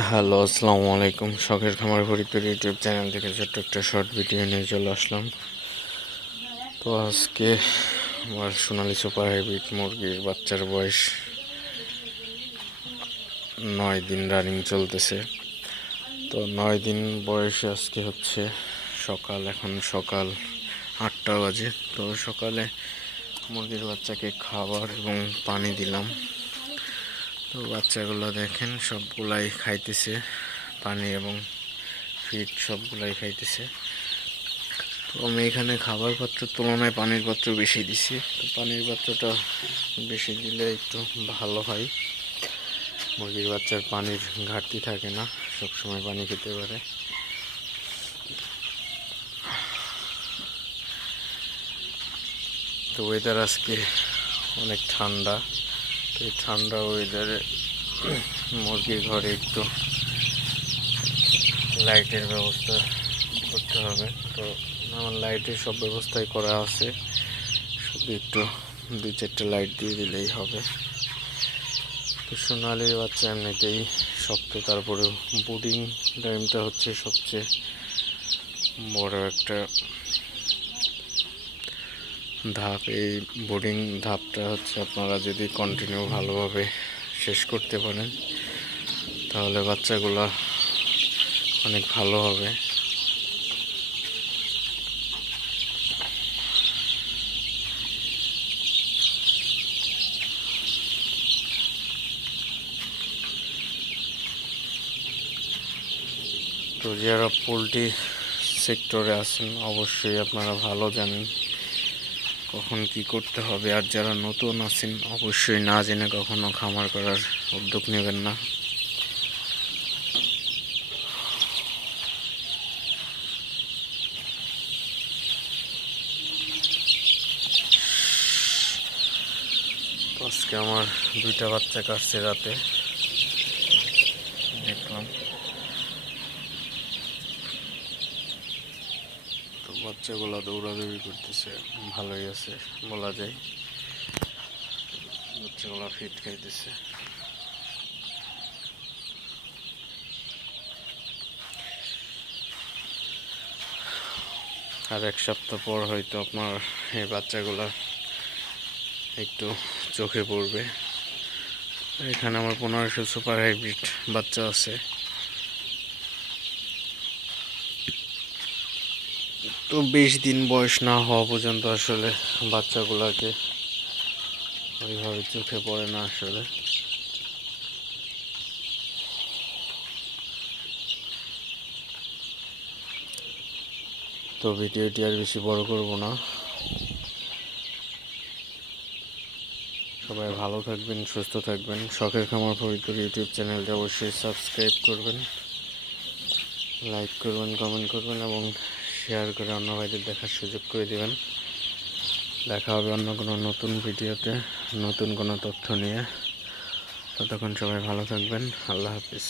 Hello, আসসালামু আলাইকুম। শখের খামার ফরিদপুর ইউটিউব চ্যানেল থেকে ছোট্ট একটা শর্ট ভিডিও নিয়ে চলে আসলাম। তো আজকে আমার সোনালি সুপার হাইব্রিড মুরগির বাচ্চার বয়স নয় দিন রানিং চলতেছে। তো নয় দিন বয়সে আজকে হচ্ছে সকাল, এখন সকাল আটটা বাজে। তো সকালে মুরগির বাচ্চাকে খাবার এবং পানি দিলাম। তো বাচ্চাগুলো দেখেন, সবগুলাই খাইতেছে, পানি এবং ফিড সবগুলাই খাইতেছে। তো আমি এখানে খাবার পাত্রের তুলনায় পানির পাত্র বেশি দিছি। তো পানির পাত্রটা বেশি দিলে একটু ভালো হয়। মুরগির বাচ্চার পানির ঘাটতি থাকে না, সবসময় পানি খেতে পারে। তো ওয়েদার আজকে অনেক ঠান্ডা। এই ঠান্ডা ওয়েদারে মুরগির ঘরে একটু লাইটের ব্যবস্থা করতে হবে। তো আমার লাইটের সব ব্যবস্থাই করা আছে। শুধু একটু দুই চারটে লাইট দিয়ে দিলেই হবে। তো সোনালির বাচ্চা এমনিতেই শক্ত তারপরে বুডিং টাইমটা হচ্ছে সবচেয়ে বড় একটা ধাপ, এই বোর্ডিং ধাপটা হচ্ছে আপনারা যদি কন্টিনিউ ভালোভাবে শেষ করতে পারেন, তাহলে বাচ্চাগুলো অনেক ভালো হবে। তো যারা পোলট্রি সেক্টরে আছেন, অবশ্যই আপনারা ভালো জানেন। কখন কি করতে হবে আর যারা নতুন আছেন, অবশ্যই না জেনে কখনো খামার করার উদ্যোগ নেবেন না। আজকে আমার দুইটা বাচ্চা কাটছে রাতে। দেখলাম তো বাচ্চাগুলো দৌড়াদৌড়ি করতেছে, ভালোই আছে, বলা যায়। বাচ্চাগুলো ফিট খাইতেছে। আর এক সপ্তাহ পর হয়তো আপনার এই বাচ্চাগুলো একটু চোখে পড়বে। এখানে আমার পনেরোশো সুপার হাইব্রিড বাচ্চা আছে। তো বেশ দিন বয়স না হওয়া পর্যন্ত আসলে বাচ্চাগুলোকে ওইভাবে চোখে পড়ে না আসলে। তো ভিডিওটি আর বেশি বড় করব না। সবাই ভালো থাকবেন, সুস্থ থাকবেন। শখের খামার ফরিদপুর ইউটিউব চ্যানেলটি অবশ্যই সাবস্ক্রাইব করবেন, লাইক করবেন, কমেন্ট করবেন এবং শেয়ার করে অন্য ভাইদের দেখার সুযোগ করে দেবেন। দেখা হবে অন্য কোনো নতুন ভিডিওতে, নতুন কোনো তথ্য নিয়ে। ততক্ষণ সবাই ভালো থাকবেন। আল্লাহ হাফিজ।